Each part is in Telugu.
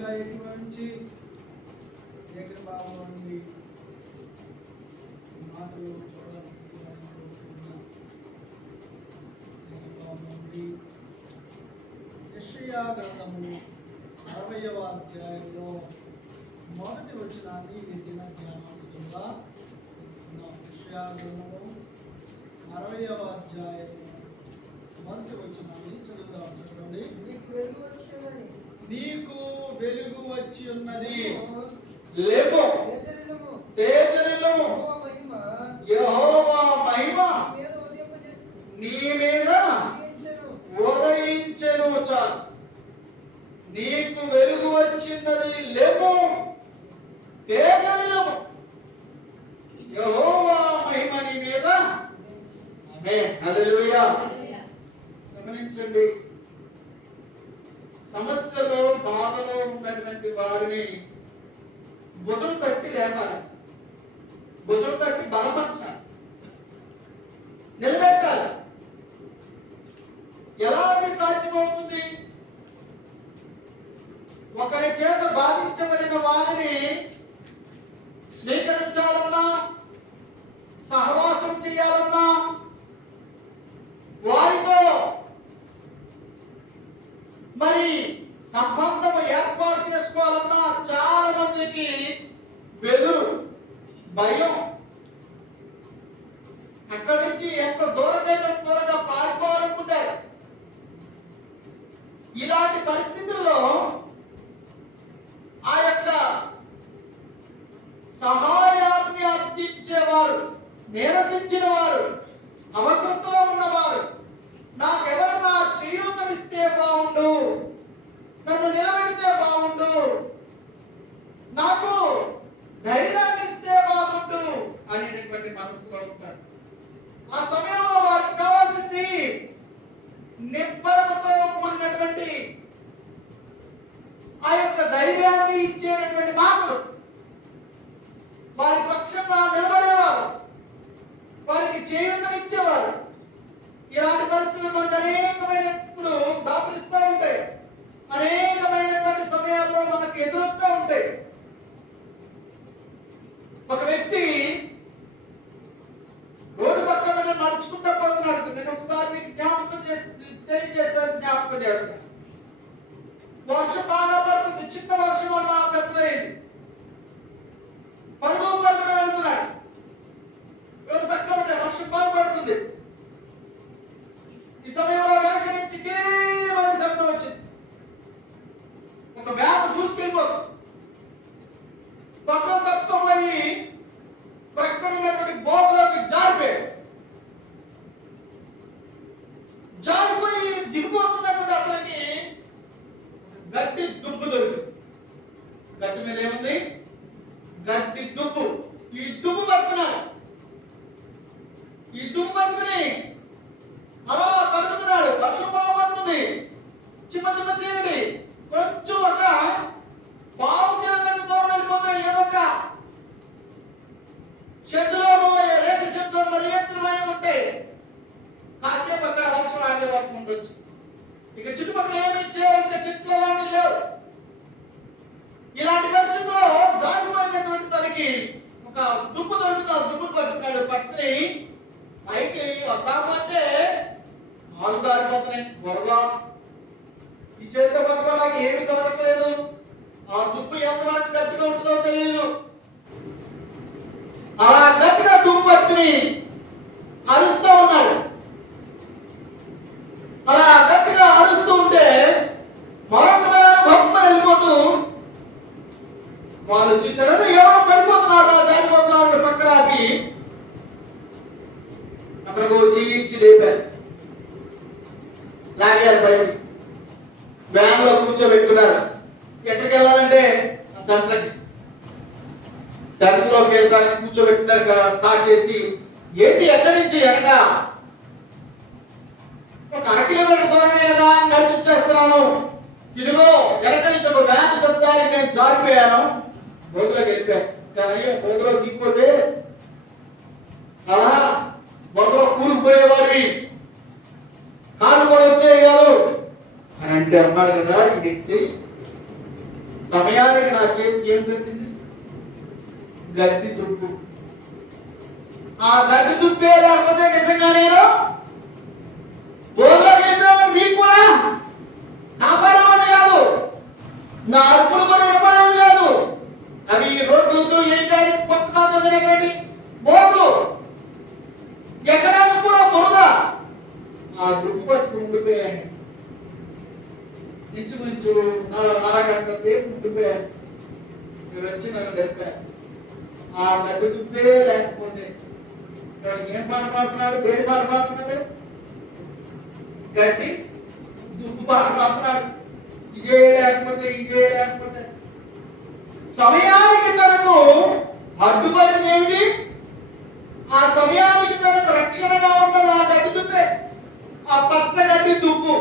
నుంచి లేఖన భావం నుండి మాటలు చూడాల్సిందిగా నుండి యెషయా గ్రంథము 60వ అధ్యాయంలో మొదటి వచనాన్ని ఈ దిన ధ్యానాంశంగా తీసుకున్నాం. యెషయా గ్రంథము 60వ అధ్యాయం మొదటి వచనాన్ని చదువుదాం. చూడండి. నీకు వెలుగు వచ్చి ఉన్నది, లేము, తేజరిల్లుము, యెహోవా మహిమ నీ మీద ఉదయించెను. చాలు. నీకు వెలుగు వచ్చినది, లేము, తేజరిల్లుము, యెహోవా మహిమ నీ మీద. ఆమేన్. హల్లెలూయా. గమనించండి, సమస్యలో బాధలో ఉన్నటువంటి వారిని భుజం తట్టి లేపాలి, భుజం తట్టి బలపరచాలి, నిలబెట్టాలి. ఎలా అది సాధ్యమవుతుంది? ఒకరి చేత బాధించబడిన వారిని స్వీకరించాలన్నా, సహవాసం చేయాలన్నా, వారితో మరి సంబంధం ఏర్పాటు చేసుకోవాలన్నా చాలా మందికి బెదురు, భయం, అక్కడి నుంచి ఎంత త్వరగా పారిపోవాలనుకుంటారు. ఇలాంటి పరిస్థితుల్లో ఆ యొక్క సహాయాన్ని అందించేవారు, నిరసించిన వారు, అవసరంలో ఉన్నవారు, నాకెవరన్నా చేయూతనిస్తే బాగుండు, నన్ను నిలబెడితే బాగుండు, నాకు ధైర్యాన్ని ఇస్తే బాగుండు అనేటటువంటి మనసులో ఉంటారు. ఆ సమయంలో వారికి కావాల్సింది నిబ్బరముతో కూడినటువంటి ఆ యొక్క ధైర్యాన్ని ఇచ్చేటటువంటి మాటలు, వారి పక్షంగా నిలబడేవారు, వారికి చేయూతనిచ్చేవారు. ఇలాంటి పరిస్థితులు మనకు అనేకమైనప్పుడు దాపరిస్తూ ఉంటాయి, అనేకమైనటువంటి సమయాల్లో మనకు ఎదురుస్తూ ఉంటాయి. ఒక వ్యక్తి రోడ్డు పక్కన నడుచుకుంటూ పోతున్నాడు. నేను ఒకసారి మీకు జ్ఞాపకం చేస్తాను. వర్షం బాగా పడుతుంది, చిన్న వర్షం వల్ల పెద్దదైంది. పరుగు వెళ్తున్నాడు, రోడ్డు పక్కన ఉంటే వర్షం బాగా పడుతుంది. ఈ సమయంలో వెనక నుంచి కేవలం శబ్దం వచ్చింది. ఒక వ్యాన్ దూసుకెళ్ళిపోతుంది. పక్కన తప్పుకోపోయి పక్కన ఉన్నటువంటి బోర్లోకి జారిపోయి దిగిపోతున్నటువంటి అతనికి గడ్డి దుబ్బు దొరికింది. గడ్డి మీద ఏముంది? గడ్డి దుబ్బు. ఈ దుబ్బు పట్టుకున్నాడు. ఈ దుబ్బు పట్టుకుని అలా కడుగుతున్నాడు. వర్షం బాగుంటుంది, చిమ్మ చిమ్మ చేయండి. కొంచెం ఒక పావు కిలోమీటర్ దూరం వెళ్ళిపోతే ఏదో ఒక షెడ్లో రేటు షెడ్లో మరి ఎత్తులమై ఉంటాయి. కాసేపు అక్కడ వర్షం ఆగే వరకు ఉండొచ్చు. ఇక చుట్టుపక్కల ఏమి చేయాలంటే చెట్లు అలాంటివి లేవు. ఇలాంటి పరిస్థితుల్లో దాటిపోయినటువంటి తనకి ఒక దుబ్బు దొరుకుతుంది. ఆ దుబ్బు పట్టుకున్నాడు. పట్టుకుని పైకి వద్దామంటే ఆలు దారిపోతున్నాయి, గొడవ. ఈ చేతితో పట్టుకోవడానికి ఏమి దొరకట్లేదు. ఆ దుబ్బు ఎంతవరకు గట్టిగా ఉంటుందో తెలియదు. అలా గట్టిగా దుబ్బు పట్టుకుని అరుస్తూ ఉన్నాడు. అలా గట్టిగా అరుస్తూ ఉంటే మరొక గొప్ప వెళ్ళిపోతూ వాళ్ళు చూసారు, ఎవరో పడిపోతున్నాడు, జారిపోతున్నాడు. పక్కన ఆపి అతను జీవించి లేపారు, లాగారు బయట. వ్యాన్ లో కూర్చోబెట్టుకున్నారు. ఎక్కడికి వెళ్ళాలంటే సెంటర్లోకి వెళ్ళడానికి కూర్చోబెట్టుకున్నారు. స్టార్ట్ చేసి ఏంటి ఎక్కడి నుంచి అనగా ఒక 1 కిలోమీటర్ దూరమే కదా అని నడిచేస్తున్నాను. ఇదిగో వెనక నుంచి ఒక వ్యాన్ శబ్దానికి నేను జారిపోయాను, బోగులోకి వెళ్ళిపోయాను. కానీ అయ్యో బోగులో దిగిపోతే అలా బొగలో కూలిపోయేవాడివి, కాళ్ళు కూడా వచ్చేవి కాదు అని అంటే అన్నాడు కదా. వ్యక్తి సమయానికి నా చేతికి ఏం దొరికింది? గడ్డి దుప్పు. ఆ గడ్డి దుప్పే లేకపోతే నిజంగా నేను బోర్లో చెప్పేవాడు మీకు కూడా కాపాడేవాడు కాదు, నా అర్పులు కూడా వినపడేవి కాదు. అవి రోడ్లతో ఏంటంటే కొత్తగా తొమ్మినటువంటి బోర్లు ఎక్కడానికి కూడా బురద. ఆ దుప్పు పట్టుకు ఉండిపోయాను, ఇంచుమించు అరగంట సేపు ఉండిపోయాను. మీరు వచ్చి నాకు చెప్పాను ఆ గడ్డి దుప్పే లేకపోతే ఏం పాట పాడుతున్నాడు? దేని పాట పాడుతున్నాడు? గడ్డి దుప్పు పాట పాడుతున్నాడు. ఇదే లేకపోతే సమయానికి తనకు అడ్డుపడింది ఏమిటి? ఆ సమయానికి తనకు రక్షణగా ఉన్నది ఆ గడ్డి దుప్పే, ఆ పచ్చగడ్డి దుప్పు.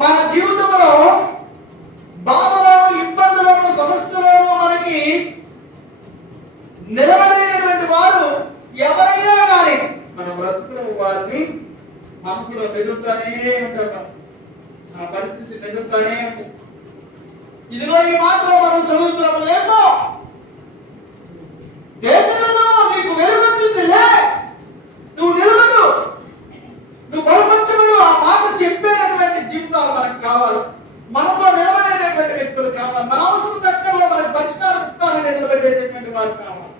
మన జీవితంలో బాధలను, ఇబ్బందులను, సమస్యలను మనకి నిలబడేటువంటి వారు ఎవరైనా కానీ మన బ్రతుకులో వారిని మనసులో మెదులుతానే ఉంటారు. ఆ పరిస్థితి మెదులుతానే ఉంటుంది. ఇదిగో ఈ మాటలో మనం చదువుతున్నాము, ఏమో నీకు వెలుగొచ్చింది, లే నువ్వు నిలబడు, నువ్వు బలపరచబడు. ఆ మాట చెప్పేటటువంటి జీవితాలు మనకు కావాలి. మనతో నిలబడేటటువంటి వ్యక్తులు కావాలి. మన అవసరం దగ్గరలో మనకు పరిష్కారం ఇస్తారని నిలబెట్టేటటువంటి వారు కావాలి.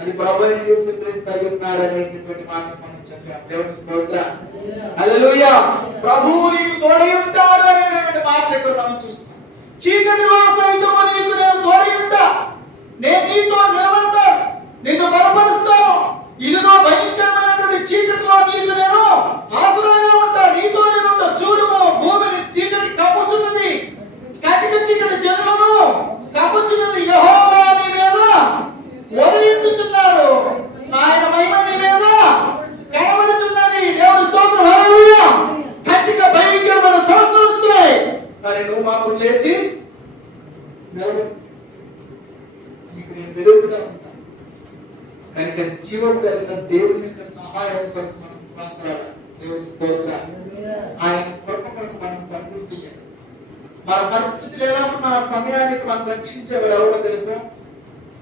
అది ప్రభువైన యేసుక్రీస్తు అయి ఉన్నాడు అనేటటువంటి మాట మనం చెప్పాం. దేవుని స్తోత్రం, హల్లెలూయా. ప్రభువు నీకు తోడై ఉంటాడు అనేటువంటి మాట ఇక్కడ మనం చూస్తున్నాం. చీకటిలో సైతం నీకు నేను తోడై ఉంటా, నేను నీతో నిలబడతాను, నిన్ను బలపరుస్తాను. ఇదిగో భయంకరమైనటువంటి చీకటిలో నీకు నేను ఆసరాగా ఉంటా, నీతో నేను ఉంటా. చూడుము, భూమిని చీకటి కప్పుచున్నది, కటిక చీకటి జనులను కప్పుచున్నది. యెహోవా నీ మీద ఉదయించుచున్నాడు, ఆయన మహిమ నీ మీద కనబడుచున్నది. దేవుని స్తోత్రం, హల్లెలూయా. కటిక భయంకరమైన సమస్యలు వస్తున్నాయి, కానీ నువ్వు మాత్రం లేచి నిలబడి నీకు నేను వెలుగుతా ఉంటాను. కనుక జీవం కలిగిన దేవుని యొక్క సహాయం కొరకు మనం ప్రార్థించాలి. దేవుని స్తోత్రం. ఆయన కొరకు మనం పరుగులు తీయాలి. మన పరిస్థితి లేనప్పుడు మన సమయానికి మనం రక్షించేవాడు ఎవరో తెలుసా?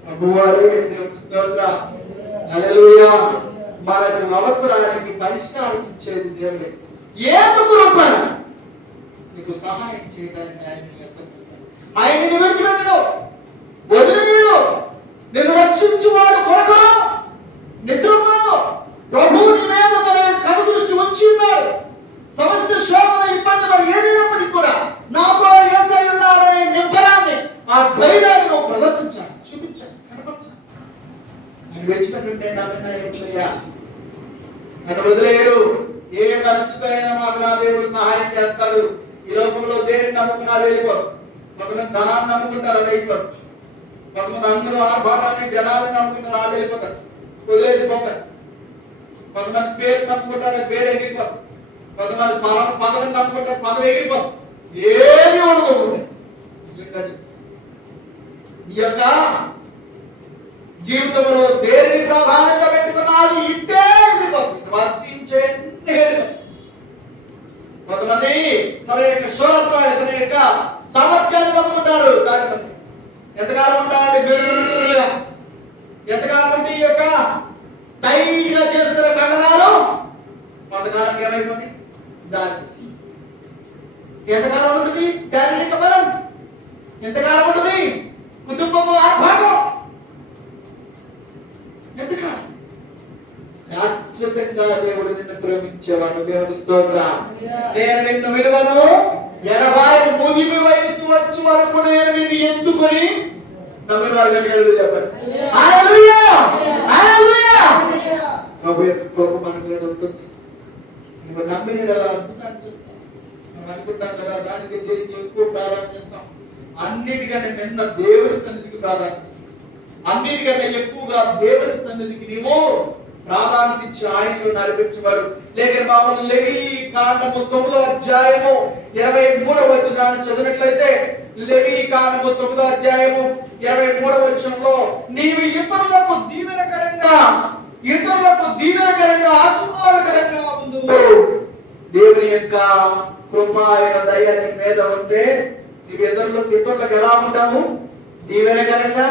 ప్రభువారే. దేవుని స్తోత్రం, హల్లెలూయా. మనకు అవసరానికి పరిష్కారం ఇచ్చేది దేవుడే. ఏదో రూపాన నీకు సహాయం చేయడానికి ఆయన యత్నిస్తాడు. ఆయన నిన్ను విడిచిపెట్టడు, వదిలేయడు. నిన్ను రక్షించువాడు కొరకు నిద్రపోడు. ప్రభువు నీ మీద తన కథ దృష్టి వచ్చి ఉన్నాడు. సమస్య, శోధన, ఇబ్బంది మరి ఏదైనప్పటికీ కూడా నాతో యేసయ్య ఉన్నాడనే నింపరాన్ని, ఆ ధైర్యాన్ని నువ్వు ప్రదర్శించాలి, చూపించాలి, కనపరచాలి. ఆయన విడిచిపెట్టుంటే నా యేసయ్య నన్ను వదిలేయడు. ఏ పరిస్థితి అయినా నాకు నా దేవుడు సహాయం చేస్తాడు. ఈ లోకంలో దేనిని నమ్ముకున్నారు వెళ్ళిపోరు. కొంతమంది ధనాన్ని నమ్ముకుంటారు, అది అయిపోరు. కొంతమంది అందరూ ఆర్భాటాన్ని, జనాన్ని నమ్ముకుంటారు, వాళ్ళు వెళ్ళిపోతారు, వదిలేసిపోతారు. కొంతమంది పేరు నమ్ముకుంటారు, పేరు ఎగిరిపోతారు. కొంతమంది పదవిని నమ్ముకుంటారు, పదవి ఎగిరిపోతారు. ఏమి ఉండదు. నిజంగా ఈ యొక్క జీవితంలో దేని ప్రాధాన్యత పెట్టుకున్నారు ఇట్టే ఎగిరిపోతుంది, వర్షించే. కొంతమంది తన యొక్క శూరత్వాన్ని, తన యొక్క సామర్థ్యాన్ని నమ్ముకుంటారు. దాని ఎంతకాలం ఉంటారంటే బిర్రగా, ఎంతకాలం ఉంటే ఈ యొక్క టైట్ గా చేసుకునే కండరాలు కొంతకాలం ఏమైపోతుంది, జాగ్రత్త. ఎంతకాలం ఉంటుంది శారీరక బలం, ఎంతకాలం ఉంటుంది కుటుంబము ఆర్భాటం, ఎంతకాలం? శాశ్వతంగా దేవుడు నిన్ను ప్రేమించేవాడు. దేవుని స్తోత్రం. నేను నిన్ను విలువను, 80 ముదిమి వయసు వచ్చి వరకు నేను నిన్ను ఎత్తుకొని నమ్మిన వారు చెప్పండి. హల్లెలూయా, హల్లెలూయా. ప్రభు యొక్క కృప మన మీద ఉంటుంది. నువ్వు నమ్మిన అద్భుతాన్ని చేస్తాం. మనం అనుకుంటాం కదా, దానికి దీనికి ఎక్కువ ప్రాధాన్యత ఇస్తాం. అన్నిటికంటే నిన్న దేవుని సన్నిధికి ప్రాధాన్యత, అన్నిటికంటే ఎక్కువగా దేవుని సన్నిధికి నీవు ప్రాధాన్యత ఇచ్చి ఆయనలో నడిపించబడు. లేఖన భాగంలో లేవి కాండము 9వ అధ్యాయము 23వ వచనాన్ని చదివినట్లయితే, లేవి కాండము 9వ అధ్యాయము 23వ వచనంలో నీవు ఇతరులకు దీవెనకరంగా ఆశీర్వాదకరంగా ఉండు. దేవుని యొక్క కృప, ఆయన దయ నీ మీద ఉంటే నీవు ఇతరులకు ఎలా ఉంటాము? దీవెనకరంగా,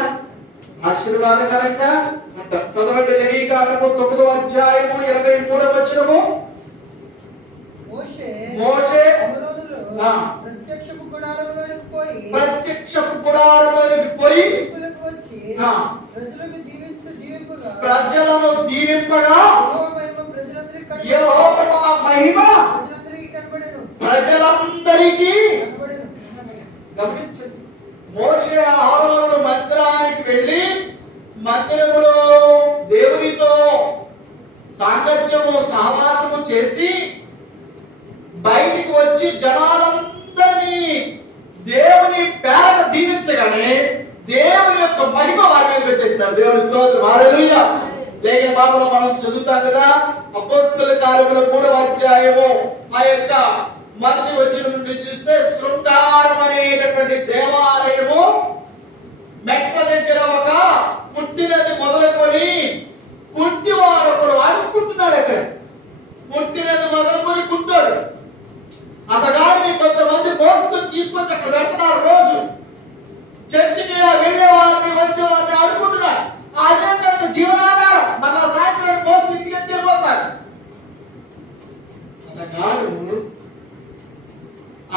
ఆశీర్వాదకరంగా ఉంటాం. చదవండి లెవీకాండము 9వ అధ్యాయము 23వ వచనము. మోషే ప్రత్యక్షపు గుడారములోనికి పోయి ప్రజలను దీవింపగా యెహోవా మహిమ ప్రజలందరికీ గమనించండి. మోషే అహరోనులు మందిరానికి వెళ్ళి మందిరములో దేవునితో సాంగత్యము సహవాసము చేసి బయటికి వచ్చి జనాలందరినీ దేవుని పేరట దీవించగానే దేవుని యొక్క మహిమ వారి మీద వచ్చేసినారు. దేవుని స్తోత్రం, హల్లెలూయా. లేఖన భాగంలో మనం చదువుతాం కదా, అపోస్తలుల కార్యముల 3వ అధ్యాయము ఆ యొక్క మొదటి వచనం నుండి చూస్తే, శృంగారం అనేటటువంటి దేవాలయము మెట్ల దగ్గర ఒక పుట్టినది మొదలుకొని కుంటివాడు ఒకడు అనుకుంటున్నాడు. అక్కడ పుట్టినది మొదలుకొని కుంటాడు. అతగాడిని కొంతమంది మోసుకొని తీసుకొచ్చి అక్కడ పెడుతున్నారు. రోజు చర్చికి వెళ్ళే వారిని వచ్చే వారిని అనుకుంటున్నారు. అదే కనుక జీవనాధారం. మన సాయంత్రం మోసుకు ఇంటికి వెళ్ళిపోతారు. అతగాడు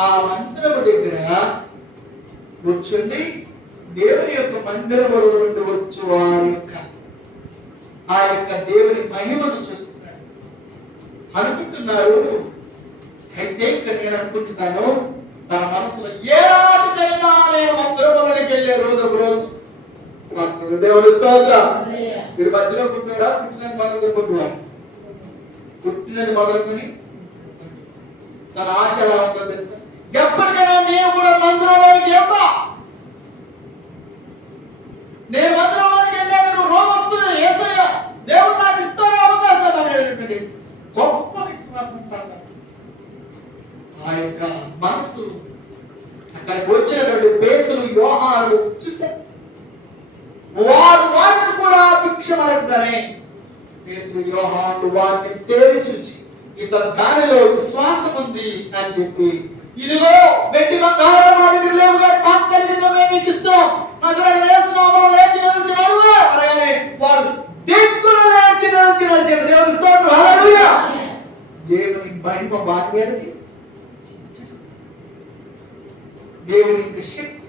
ఆ మందిరము దగ్గర కూర్చుండి దేవుని యొక్క మందిరములో నుండి వచ్చి వారి యొక్క ఆ యొక్క దేవుని మహిమను చూస్తున్నాడు. అనుకుంటున్నారు. అయితే ఇక్కడ నేను అనుకుంటున్నాను, తన మనసులో ఏ నాటికైనా నేను మందిరంలోకి వెళ్ళే రోజు ఒక రోజు వస్తుంది. దేవుని స్తోత్రం. వీడు మధ్యలో పుట్టినాడా? పుట్టినది మొదలుకొని పుట్టినాడు. పుట్టినది మొదలుకొని తన ఆశ ఎలా ఉందో తెలుసా? ఎప్పటికైనా నేను కూడా మందిరంలోకి వెళ్తా. నేను మందిరంలోకి వెళ్ళాను, నువ్వు రోజు వస్తుంది. యేసయ్య దేవుడు నాకు ఇస్తాడు అవకాశాలు అనేటువంటి గొప్ప విశ్వాసం తన ఆ యొక్క మనసు. అక్కడికి వచ్చినటువంటి పేతురు, యోహానులు చూశారు. వారిని కూడా భిక్షమనగానే పేతురు, యోహానులు వారిని తేరి చూసి, ఇతను దానిలో విశ్వాసం ఉంది అని చెప్పి, ఇదిగో వెండి బంగారం మా దగ్గర లేవు, మాకు కలిగిందో మేము నీకు ఇస్తున్నాం, నజరేయుడైన యేసు నామములో లేచి నిలిచి నడువు అనగానే వారు దిక్కున లేచి నిలిచి నడిచారు. దేవుని స్తోత్రం, హల్లెలూయా. దేవుని మహిమ వారి మీదకి, దేవునికి శక్తి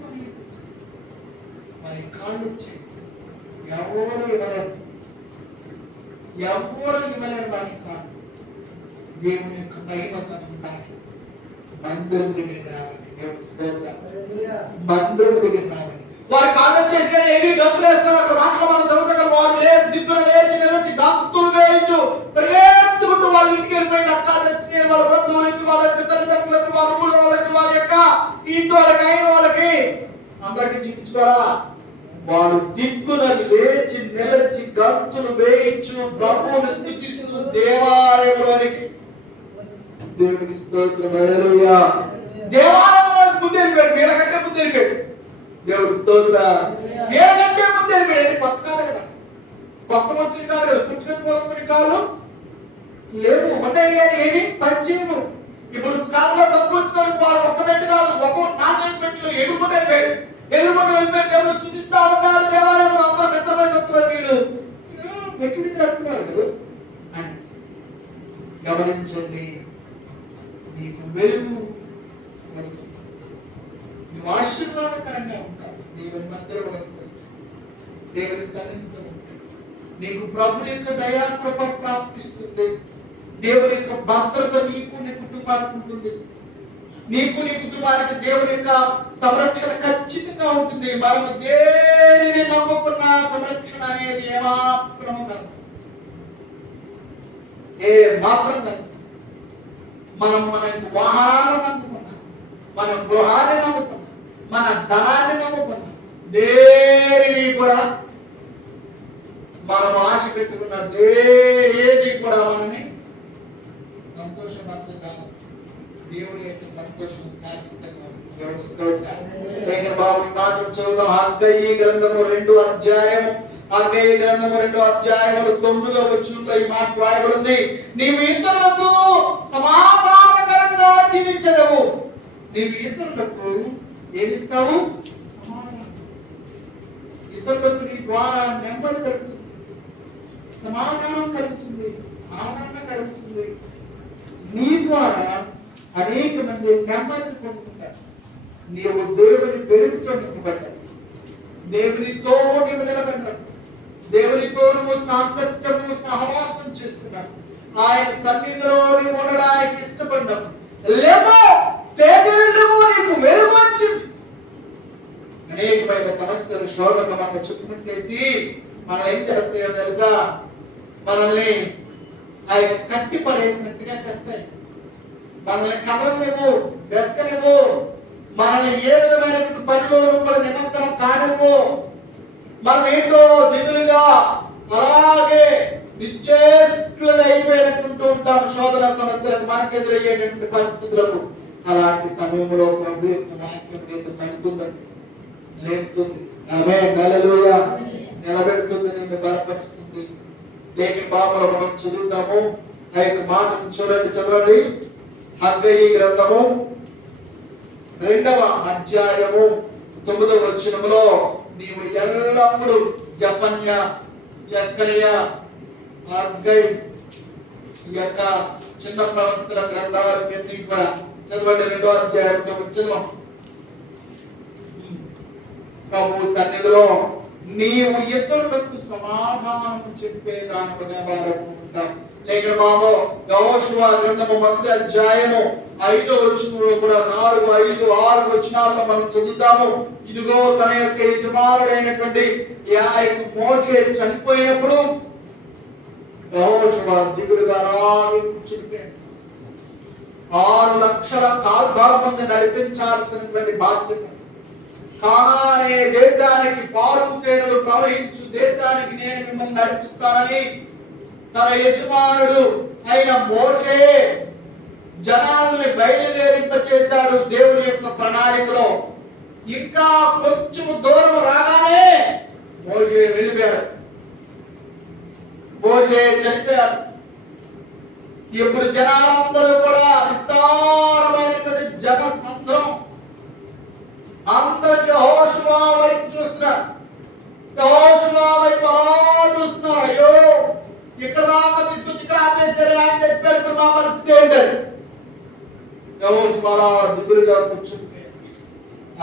మరి కాళ్ళు వచ్చాయి. ఎవరు ఇవ్వలేరు వారి కాళ్ళు. దేవుని యొక్క మహిమ తనను తాకి మందిరం దగ్గర రావండి. దేవుని స్తోత్రం, మందిరం దగ్గర రావండి. వారు కాళ్ళు వచ్చేసి ఏవి గంతులు వేస్తున్నారు. రాట్ల మనం చదువుతాం. వారు దిద్దులు లేచి నిలిచి గంతులు వేయించు పరిగెత్తుకుంటూ వాళ్ళ ఇంటికి వెళ్ళిపోయిన అక్కడ వచ్చి వాళ్ళ బంధువులకి, వాళ్ళ యొక్క తల్లిదండ్రులకి, వాళ్ళ ఊళ్ళో వాళ్ళకి, వారి యొక్క ఇంటి వాళ్ళకి, అయిన వాళ్ళకి అందరికీ చూపించుకోరా. వాడు దిక్కున లేచి నిలిచి గంతులు వేయించు ప్రభువుని స్తుతిస్తూ దేవాలయంలోనికి. దేవునికి స్తోత్రం, హల్లెలూయా. దేవాలయంలోకి ముందు వెళ్ళిపోయాడు. వీళ్ళకంటే ముందు వెళ్ళిపోయాడు. దేవునికి స్తోత్రం. వీళ్ళకంటే ముందు వెళ్ళిపోయాడు. కొత్త కాదు కదా, కొత్త వచ్చిన కాదు కదా, పుట్టిన మొదలుకొని కాదు లేవు. ఒకటే ఏమి పరిచయము. ఇప్పుడు కాలంలో సంతోషించుకొని వారు ఒక్క పెట్టు కాదు, ఒక 4-5 పెట్లు ఎగురుకుంటే వెళ్ళిపోయాడు. వెళ్ళిపోయి దేవుడు స్తుతిస్తా ఉన్నారు. దేవాలయంలో అందరూ మిత్రమైన వీళ్ళు పెట్టి కట్టుకున్నారు. గమనించండి, నీకు వెలుగు పడుతుంది, నువ్వు ఆశీర్వాదకరంగా ఉంటావు. దేవుని మందిరంలోకి వస్తావు, దేవుని సన్నిధితో ఉంటావు. నీకు ప్రభు యొక్క దయాకృప ప్రాప్తిస్తుంది. దేవుని యొక్క భద్రత నీకు నీ కుటుంబానికి ఉంటుంది. నీకు నీ కుటుంబానికి దేవుని యొక్క సంరక్షణ ఖచ్చితంగా ఉంటుంది. మనం దేనిని నమ్ముకున్న సంరక్షణ అనేది ఏమాత్రము కాదు, ఏ మాత్రం కాదు. మనం మన వాహనాలను నమ్ముకున్నాం, మన గృహాన్ని నమ్ముకున్నాం, మన ధనాన్ని నమ్ముకున్నాం. దేనిని కూడా మనం ఆశ పెట్టుకున్న ఏది కూడా మనని సంతోషపరచగలం. దేవుని యొక్క సంతోషం శాశ్వతంగా ఉంది. దేవుని స్తోత్రం. లేఖన భాగం మాత్రం చదువుదాం. హగ్గయి గ్రంథము 2వ అధ్యాయము, హగ్గయి గ్రంథము 2వ అధ్యాయములో 9వ వచనంలో ఈ మాట రాయబడింది. నీవు ఇతరులకు సమాధానకరంగా జీవించలేవు. నీవు ఇతరులకు ఏమిస్తావు? ఇతరులకు నీ ద్వారా నెమ్మది కలుగుతుంది, సమాధానం కలుగుతుంది, ఆనందం కలుగుతుంది. నీ ద్వారా అనేక మంది నెమ్మదిని పొందుకుంటారు. నీవు దేవుని వెలుగుతో నింపబడ్డావు, దేవునితో నీవు నిలబడ్డావు, దేవునితో నువ్వు సాంగత్యము సహవాసం చేస్తున్నావు, ఆయన సన్నిధిలో నీవు ఉండడానికి ఇష్టపడ్డావు. లేవో తేజరిల్లుము, నీకు వెలుగు వచ్చింది. అనేకమైన సమస్యలు శోధనలు మనం చుట్టుముట్టేసి మనం ఏం చేస్తాయో తెలుసా? మనల్ని ఆ కట్టి పడేసినట్టుగా చేస్తాయి. మనల్ని కదలలేవు, వెసకలేవు, మనల్ని ఏ విధమైనటువంటి పనిలో కూడా నిమగ్నం కానివ్వు. మనం ఏంటో దిగులుగా అలాగే నిశ్చేష్టులుగా అయిపోయినట్టు ఉంటాం శోధన సమస్యలకు, మనకు ఎదురయ్యేటటువంటి పరిస్థితులకు. అలాంటి సమయంలో ప్రభు యొక్క వాక్యం నీకు తగ్గుతుందని లేపుతుంది, హల్లెలూయా, నిలబెడుతుంది, నిన్ను బలపరుస్తుంది. లేఖన భాగంలో మనం చదువుతాము. ఆ యొక్క మాటను చదవండి. హగ్గయి గ్రంథము 2వ అధ్యాయము 9వ వచనములో, నీవు ఎల్లప్పుడూ జఫన్య, జకర్యా, హగ్గయి ఈ యొక్క చిన్న ప్రవక్తల గ్రంథాలన్నింటినీ కూడా చదవండి. 2వ అధ్యాయం 9వ వచనం. ప్రభు సన్నిధిలో నీవు ఇతరులకు సమాధానం చెప్పేదానిగా వారు ఉంటాం. లేఖన భాగంలో యెహోషువ గ్రంథము 1వ అధ్యాయము 5వ వచనంలో కూడా 4, 5, 6 వచనాల్లో మనం చదువుతాము. ఇదిగో తన యొక్క యజమానుడైనటువంటి మోషే చనిపోయినప్పుడు యెహోషువ దిగులుగా కూర్చుండిపోయాడు. 6 లక్షల కాల్బాగుమంది నడిపించాల్సినటువంటి బాధ్యత, కానానే దేశానికి పాలు తేనెలు ప్రవహించు దేశానికి నేను మిమ్మల్ని నడిపిస్తానని తన యజమానుడు అయిన మోషే జనాల్ని బయలుదేరింపచేశాడు దేవుని యొక్క ప్రణాళికలో. ఇంకా కొంచెం దూరం రాగానే మోషే వెళ్ళిపోయాడు, మోషే చనిపోయాడు. ఇప్పుడు జనాలందరూ కూడా విస్తారమైనటువంటి జన సంద్రం, అందరూ యెహోషువ వైపు చూస్తున్నారు, యెహోషువ వైపు అలా చూస్తున్నారు. అయ్యో, ఇక్కడ దాకా తీసుకొచ్చి ఇక్కడ ఆపేశారు, ఆయన చెప్పారు, మా పరిస్థితి ఏంటంటే యెహోషువ దిగులుగా కూర్చుంటే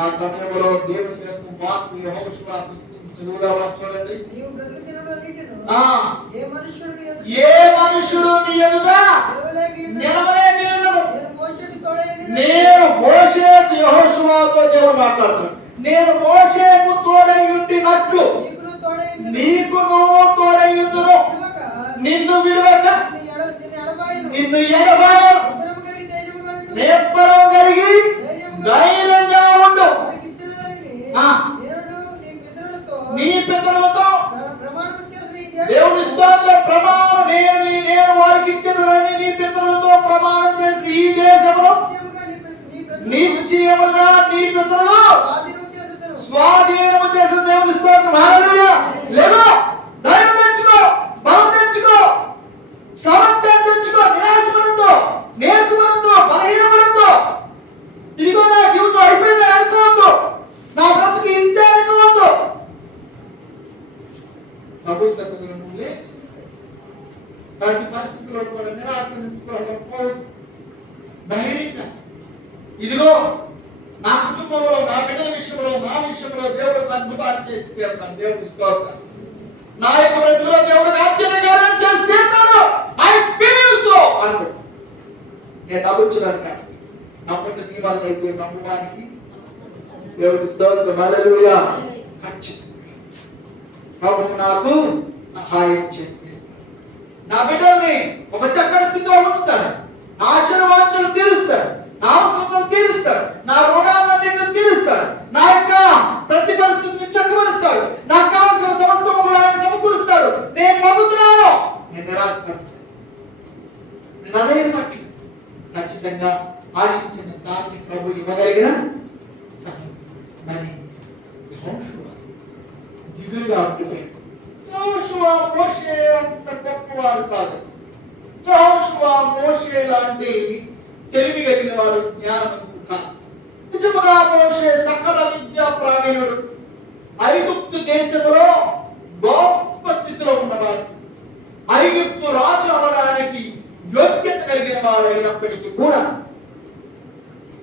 ఆ సమయంలో దేవుని యొక్క వాక్కు యెహోషువ ఇస్తుంది. చదువుదామా, చూడండి. నీవు బ్రతుకు దినములన్నిటిలో ఏ మనుషుడు నీ ఎదుట నిలవలేని నేను మోషేకు యెహోషువతో దేవుడు మాట్లాడుతున్నాడు. నేను మోషేకు తోడై ఉండినట్లు నీకును తోడై ఉందును, నిన్ను విడువక నిన్ను ఎడబాయను, నిబ్బరం కలిగి ధైర్యంగా ఉండు. నీ పితరులతో దేవుని స్తోత్రం ప్రమాణం నేను వారికి ఇచ్చినదని నీ పితరులతో ప్రమాణం చేసి ఈ దేశంలో నిశ్చయముగా నీ పితరులు స్వాధీనము చేసిన దేవుని స్తోత్రం. హల్లెలూయా. లేవో, ధైర్యం తెచ్చుకో, బలం తెచ్చుకో, సామర్థ్యం తెచ్చుకో, నిరాశపడద్దు, నీరసపడద్దు, బలహీనపడద్దు. ఇదిగో నా జీవితం అయిపోయిందని అనుకోవద్దు, నా బ్రతుకు ఇంతే అనుకోవద్దు. ప్రభు సన్నిధిలో నువ్వు లేచి ప్రతి పరిస్థితిలో కూడా నిరాశ నిస్పృహలో ధైర్యంగా, ఇదిగో నా కుటుంబంలో, నా బిడ్డల విషయంలో, నా విషయంలో దేవుడు అద్భుతాలు చేసి తీరుతాను. దేవుడు స్తోత్రం. నా యొక్క బ్రతుకులో దేవుడు ఆశ్చర్యకార్యం చేసి తీరుతాడు. ఐ బిలీవ్ సో అనుకో. నేను నమ్ముచున్నాను. నమ్ముట నీ వల్ల అయితే నమ్మడానికి దేవుడి స్తోత్రం. హల్లెలూయా. ఖచ్చితంగా ప్రభువు నాకు సహాయం చేస్తే నా బిడ్డల్ని ఒక చక్కటి స్థితిలో ఉంచుతాడు, నా ఆశీర్వాదాలు తీరుస్తాడు, నా అవసరాలను తీరుస్తాడు, నా రుణాలను తీరుస్తాడు, నా యొక్క ప్రతి పరిస్థితిని చక్కబరుస్తాడు, నాకు కావాల్సిన సమస్తము ఆయన సమకూరుస్తాడు. నేను నమ్ముతున్నాను, నేను నిరాశపడతాను. నేను అదే బట్టి ఖచ్చితంగా ఆశించిన దాన్ని ప్రభు ఇవ్వగలిగిన సహాయం. మరి దిగులుగా ఉండిపోయాడు. యెహోషువ మోషే అంత గొప్పవాడు కాదు. యెహోషువ మోషే లాంటి తెలివి కలిగిన వాడు, జ్ఞానవంతుడు కాదు. నిజంగా విధముగా మోషే సకల విద్యా ప్రావీణుడు, ఐగుప్తు దేశంలో గొప్ప స్థితిలో ఉన్నవాడు, ఐగుప్తు రాజు అవడానికి యోగ్యత కలిగిన వాడు అయినప్పటికీ కూడా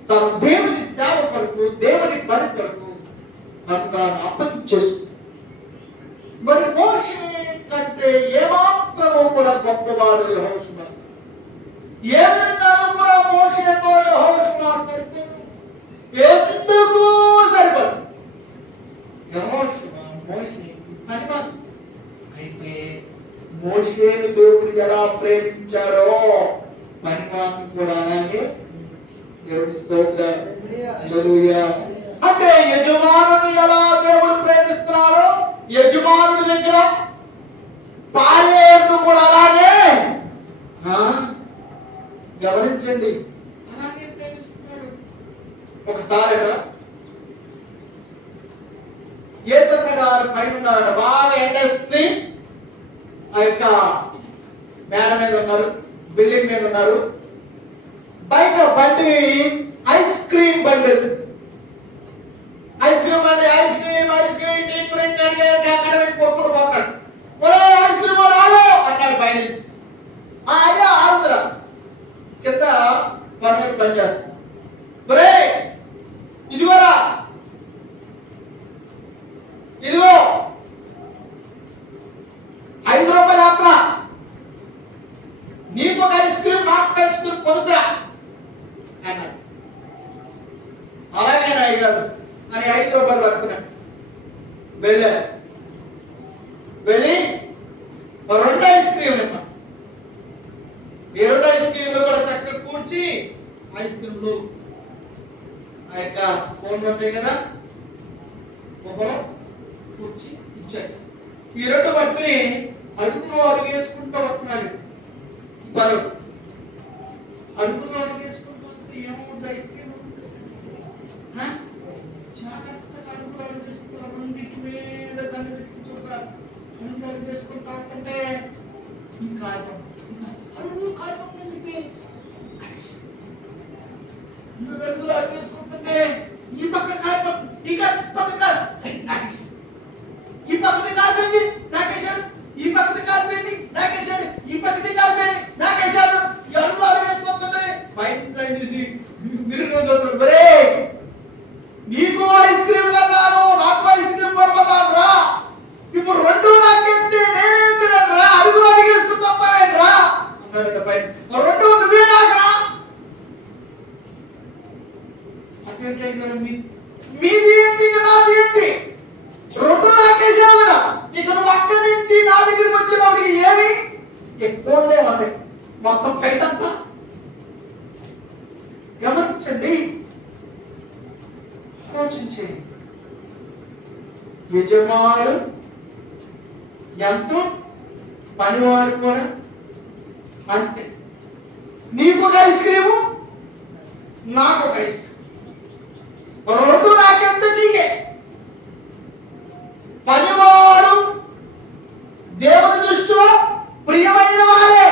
తను దేవుని సేవ కొరకు, దేవుని పని కొరకు తను అప్పగించేస్తుంది. మరి మోషే కంటే ఏమాత్రము కూడా గొప్పవాడు యెహోషువ. ఏ విధంగా కూడా మోషేతో యెహోషువ సరిపోదు, ఎందుకు సరిపోదు. యెహోషువ మోషేకి పనివాడు. అయితే మోషేను దేవుడు ఎలా ప్రేమించాడో పనివాడిని కూడా అలాగే దేవుని స్తోత్రం. హల్లెలూయా. అంటే యజమానుని ఎలా దేవుడు ప్రేమిస్తున్నారో యజమానుడి దగ్గర పాలేరును కూడా అలాగే గమనించండి, అలాగే ప్రేమిస్తున్నాడు. ఒకసారి ఏసన్న గారు పైన ఉన్నారట, బాగా ఎండేస్తుంది. ఆ యొక్క మేడ మీద ఉన్నారు, బిల్డింగ్ మీద ఉన్నారు. బయట బండి ఐస్ క్రీమ్ బండి వెళ్తుంది. ఐస్ క్రీమ్ బండి ఐస్ క్రీమ్ పోతాడు. ఐస్ క్రీమ్ రాలో అన్నాడు పై నుంచి. అయ్యా ఆంధ్ర కింద పని చేస్తాం. ఇదిగోరా, ఇదిగో 5 రూపాయల యాత్ర, నీకు ఒక ఐస్ క్రీమ్ నాకు ఐస్ క్రీమ్ కొనుక్కురా అన్నాడు. అలాగే అయ్యాడు అని 5 రూపాయలు పట్టుకున్నాడు. వెళ్ళాడు. వెళ్ళి 2 ఐస్ క్రీమ్లు ఇవ్వండి. 2 ఐస్ క్రీమ్లు కూడా చక్కగా కూర్చి ఐస్ క్రీమ్లు ఆ యొక్క ఫోన్ ఉంటాయి కదా, ఒకరు కూర్చి ఇచ్చాడు. ఈ 2 పట్టుకుని అడుగులో అడుగు వేసుకుంటూ వస్తున్నాడు. పలు అడుగులో అడుగు వేసుకుంటూ వస్తే ఏమవుతుంది, ఐస్ క్రీమ్ జాగ్రత్తగా అడుగులో అడుగు వేసుకుంటూ రెండింటి మీద కన్ను పెట్టుకుంటా అడుగులో అడుగు వేసుకుంటా వస్తుంటే ఇంకా అడుగు కాలిపోతుంది. నువ్వు అడుగులో అడుగు వేసుకుంటుంటే ఈ పక్క కాలిపోతుంది, ఈ పక్క కాదు, ఈ పక్కది కాలిపోయింది నాకేశాడు, ఈ పక్కది కాలిపోయింది నాకేశాడు, ఈ పక్కది కాలిపోయింది నాకేశాడు. ఎవరు అడిగేసుకుంటుంటే బయట చూసి మీరు మరే నీకు ఐస్ క్రీమ్ కన్నాను, నాకు ఐస్ క్రీమ్ కొనుక్కున్నాను రా, ఇప్పుడు 2 నాకెత్తే నేనేంటి రా, అడుగు అడిగేసుకుంటావేంట్రా అన్నాడు. పైన 2 నువ్వే నాకు రా. అదేంటి మీది ఏంటి నాది ఏంటి, 2 నాకేసావు కదా, ఇక నువ్వు అక్కడి నుంచి నా దగ్గరికి వచ్చినప్పటికి ఏమి ఎక్కువలే ఉంటాయి మొత్తం పైదంతా. గమనించండి, ఆలోచించండి. యజమానుడు ఎంతో, పనివాడు కూడా అంతే. నీకు ఒక ఐస్ క్రీము, నాకు ఒక ఐస్ క్రీమ్, 2 నాకెంత నీకే. పనివాడు దేవుని దృష్టిలో ప్రియమైన వాడే,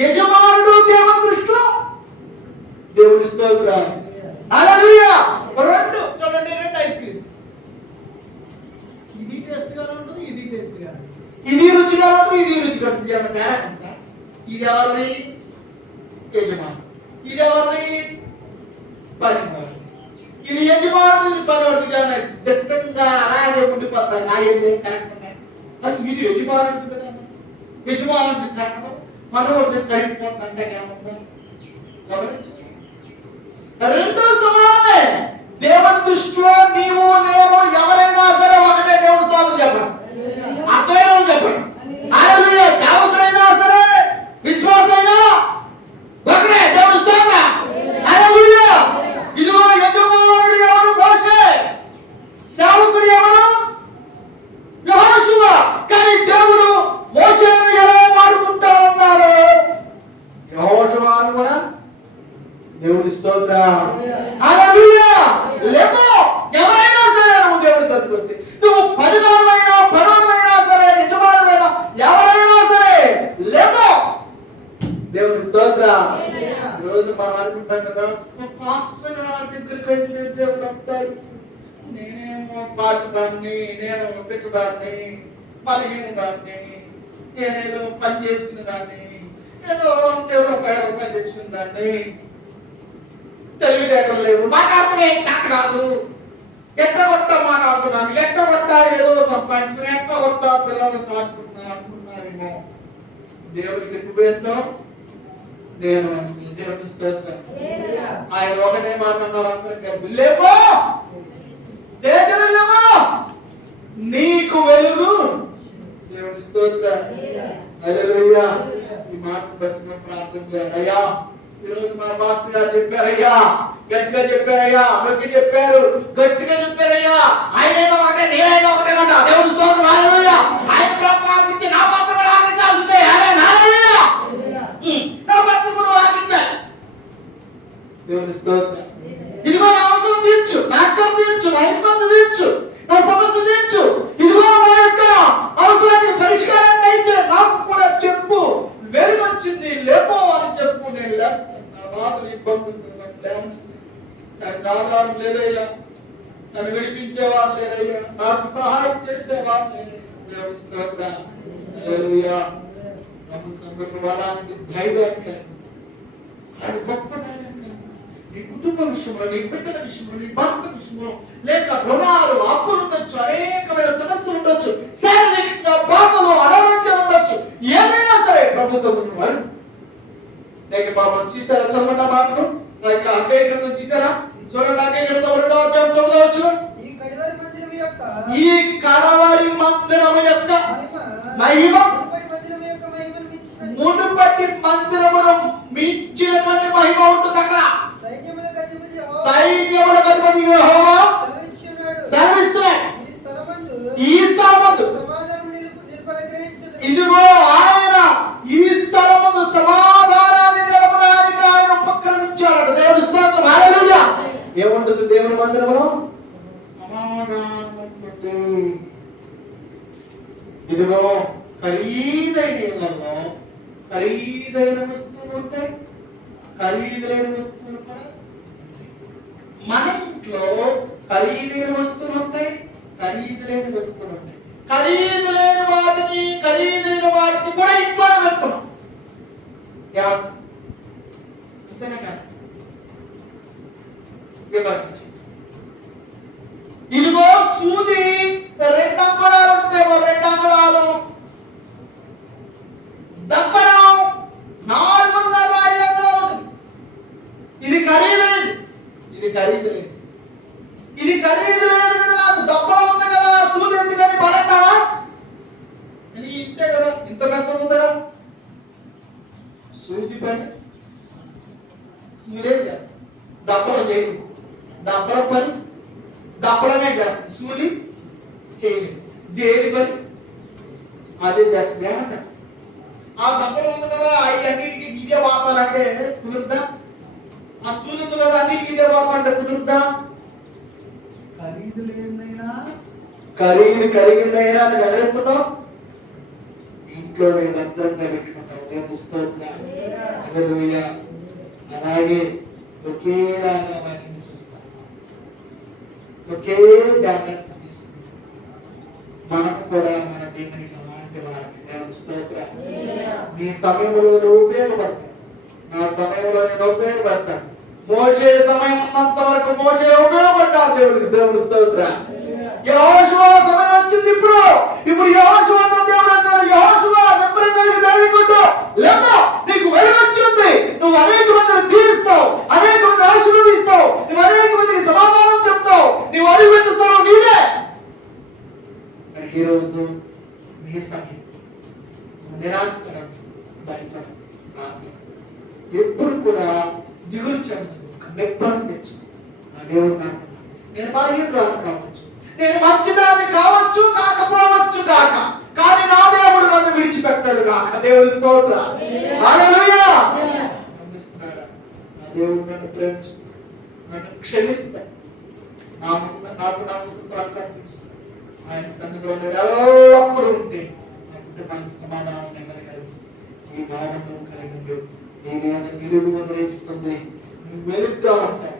యజమానుడు దేవుని దృష్టిలో దేవుని స్తోత్రం. హల్లెలూయా. 2 చూడండి, 2 ఐస్ క్రీమ్, ఇది టేస్ట్ గా ఉంటుంది, ఇది టేస్ట్ గా, ఇది రుచిగా ఉంటుంది, ఇది రుచిగా ఉంటుంది. ఏమన్నా తేడా ఉందా? ఇది ఎవరిది? యజమాను. ఇది ఎవరిది? పనివాడు. ఇది యజమానుడు, ఇది పనివాడు. దిట్టంగా అలాగే ఉండిపోతారు. నాయే కరెక్ట్ ఉన్నాయి. అది ఇది యజమానుడు కదా, యజమానుడు కరెక్ట్, పనివాడు కరెక్ట్ అంటే ఏమన్నా గమనించండి. 2 సమానమే. దేవుని దృష్టిలో నీవు నేను ఎవరైనా సరే ఒకటే. దేవుని స్తోత్రం చెప్పండి, అర్థమైనా చెప్పండి. హల్లెలూయా. సేవకుడైనా సరే విశ్వాసైనా ఒకటే. దేవుని స్తోత్రం. హల్లెలూయా. ఇదిగో యజమానుడు ఎవరు? మోషే. సేవకుడు ఎవరు? యెహోషువ. కానీ దేవుడు మోషేను ఎలా వాడుకుంటారన్నారు, యెహోషువను కూడా దేవుని స్తోత్రం. హల్లెలూయా. లేమో నేనేమో పాటుదాన్ని, నేను పిచ్చదాన్ని, బలహీనదాన్ని, నేనేదో పని చేసుకునే దాన్ని, ఏదో రూపాయి తెచ్చుకునే దాన్ని, తెలివితేటలు లేవు, మాట్లాడుకునే చేత కాదు, ఎట్టగొట్ట మాట్లాడుతున్నాను, ఎట్టగొట్ట ఏదో సంపాదించుకుని, ఎట్టగొట్ట పిల్లలు సాగుతున్నాను అనుకున్నారేమో. దేవుడికి నువ్వేంతో నేను దేవుని స్తోత్రం. ఆయన ఒకటే మాట అన్నారు అందరికీ, లేవో లేవో నీకు వెలుగు. దేవుని స్తోత్రం. హల్లెలూయా. ఈ మాట బట్టి మేము ప్రార్థన చేయాలి. అయ్యా ఈరోజు మా మాస్టర్ గారు చెప్పారయ్యా, గట్టిగా చెప్పారయ్యా, నొక్కి చెప్పారు, గట్టిగా చెప్పారయ్యా. ఆయనైనా ఒకటే, నేనైనా ఒకటే అంట. దేవుని స్తోత్రం. హల్లెలూయా. ఆయన ప్రార్థించి నా పాత్ర కూడా ఆగించాల్సిందే. హల్లెలూయా. నా పాత్ర కూడా ఆగించాలి. దేవుని స్తోత్రం. ఇదిగో నా అవసరం తీర్చు, నా అక్కం తీర్చు, నా ఇబ్బంది తీర్చు, నా సమస్య తీర్చు. ఇదిగో నా యొక్క అవసరానికి పరిష్కారం ఇచ్చే నాకు కూడా చెప్పు. వెలుగు వచ్చింది, లేపో అని చెప్పు. నేను లేస్తాను. నా బాధలు ఇబ్బందులు నాకు ఆధారం లేదయ్యా, నన్ను విడిపించేవారు లేదయ్యా, నాకు సహాయం చేసేవారు లేదయ్యా. దేవుని స్తోత్రం. హల్లెలూయా. ప్రభు సంఘంలో అలాంటి ధైర్యాన్ని ఆయన గొప్ప ధైర్యం నీ కుటుంబ విషయంలో, నీ బిడ్డల విషయంలో, నీ భర్త విషయంలో, లేక రుణాలు, అప్పులు ఉండొచ్చు, అనేకమైన సమస్యలు ఉండొచ్చు, శారీరకంగా బాధలు, అనారోగ్యం ఉండొచ్చు, ఏదైనా సరే ప్రభు సభను వారు లేక బాబు చూసారా, చదవండి ఆ మాటలు. అంటే గ్రంథం తీసారా, చూడండి. అంటే గ్రంథం 2వ అధ్యాయం 9వ వచనం. ఈ కడవరి మందిరం యొక్క మహిమ మునుపటి మందిరమును మించినటువంటి మహిమ ఉంటుంది అక్కడ. సైన్యములకు అధిపతి యెహోవా సెలవిస్తున్నాడు, ఈ స్థలమందు ఇదిగో ఆయన ఈ స్థలమందు సమాధానాన్ని నిలపడానికి ఆయన ఉపక్రమించాడు. దేవుని స్తోత్రం. హల్లెలూయా. ఏముంటుంది దేవుని మందిరములో? సమాధానం ఉంటుంది. ఇదిగో ఖరీదైన ఇళ్లలో ఖరీదైన వస్తువులు ఉంటాయి, ఖరీదైన వస్తువులు కూడా. మన ఇంట్లో ఖరీదైన వస్తువులు ఉంటాయి, ఖరీదైన వస్తువులు ఉంటాయి. ఖరీదైన వాటిని కూడా ఇంట్లో పెట్టుకున్నాం. అంతేనా కాదు? ఇదిగో సూది 2 అంగుళాలు ఉంటుందేమో, 2 అంగుళాలు. దప్పడం 4.5 అంగుళాలు ఉంటుంది. ఇది ఖరీదైనది, ఇది ఖరీదైనది, ఇది ఖరీదైనది కదా. నాకు దప్పడం ఉంది కదా, సూది ఎందుకని పరంటావా? ఇంతే కదా, ఇంత పెద్ద ఉంది కదా సూది పని. సూదే కాదు, దప్పడం చేయదు. దప్పడం పని దప్పడమే చేస్తుంది, సూది చేయలేదు. దేని పని అదే చేస్తుంది. ఏమంట ఆ దప్పడం ఉంది కదా, అన్నిటికీ ఇదే వాపాలంటే కుదురుద్దా? ఆ సూది ఉంది కదా, అన్నిటికీ ఇదే వాపాలంటే కుదురుద్దా? ఖరీదు లేదైనా, ఖరీదైనా అని ఎదుర్కొంటాం. ఇంట్లో నేను భద్రంగా పెట్టుకుంటాం. దేవుని స్తోత్రం. హల్లెలూయా. అలాగే ఒకేలాగా వాటిని చూస్తాం, ఒకే జాగ్రత్త తీసుకుంటాం. మనకు కూడా మన దేవునికి అలాంటి వారిని. దేవుని స్తోత్రం. నీ సమయంలో నువ్వు ఉపయోగపడతావు, నా సమయంలో నేను ఉపయోగపడతాను. మోషే సమయం ఉన్నంత వరకు మోషే ఉపయోగపడ్డాడు దేవునికి. దేవుని స్తోత్రం. యెహోషువ సమయం వచ్చింది. ఇప్పుడు యెహోషువతో దేవుడు అంటాడు, యెహోషువ నెమ్మదిగా ధైర్యంగా లేమో, నీకు వెలుగు వచ్చింది. నువ్వు అనేక మందిని దీవిస్తావు, అనేక మంది ఆశీర్వదిస్తావు, నువ్వు అనేక మందికి సమాధానం చెప్తావు, నువ్వు అడుగు పెట్టుతావు నీదే. ఈ రోజు నీ సమయం. నిరాశపడ, భయపడ, ఎప్పుడు కూడా దిగులు చెందదు, నెప్పని తెచ్చు. ఆ దేవుడు నాకు, నేను బలహీనురాలు కావచ్చు, నేను మంచిదాన్ని కావచ్చు కాకపోవచ్చు కాక, కానీ నా దేవుడు నన్ను విడిచిపెట్టాడు కాక. దేవుని స్తోత్రం. హల్లెలూయా. నమ్మిస్తున్నాడా? నా దేవుడు నన్ను ప్రేమిస్తున్నాడు, నన్ను క్షమిస్తాడు, నాకు నా పుస్తకాలు తీరుస్తాడు. ఆయన సన్నిధిలో ఎల్లప్పుడూ ఉంటే నా కుటుంబానికి సమాధానం కలిగి ఈ భావన కలిగి నీ మీద నిలుగు వదిలేస్తుంది. నువ్వు వెలుగుగా ఉంటావు,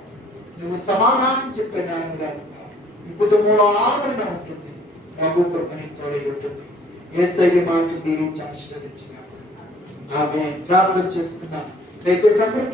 నువ్వు సమాధానం చెప్పే నాయనగా ఉంటావు. ఈ కుటుంబంలో ఆదరణ ఉంటుంది. ప్రభు కృపని తోడై ఉంటుంది. యేసయ్య మాటలు దీవించి ఆశీర్వదించిన ఆమె ప్రార్థన చేసుకున్నాం. దయచేసి అందరూ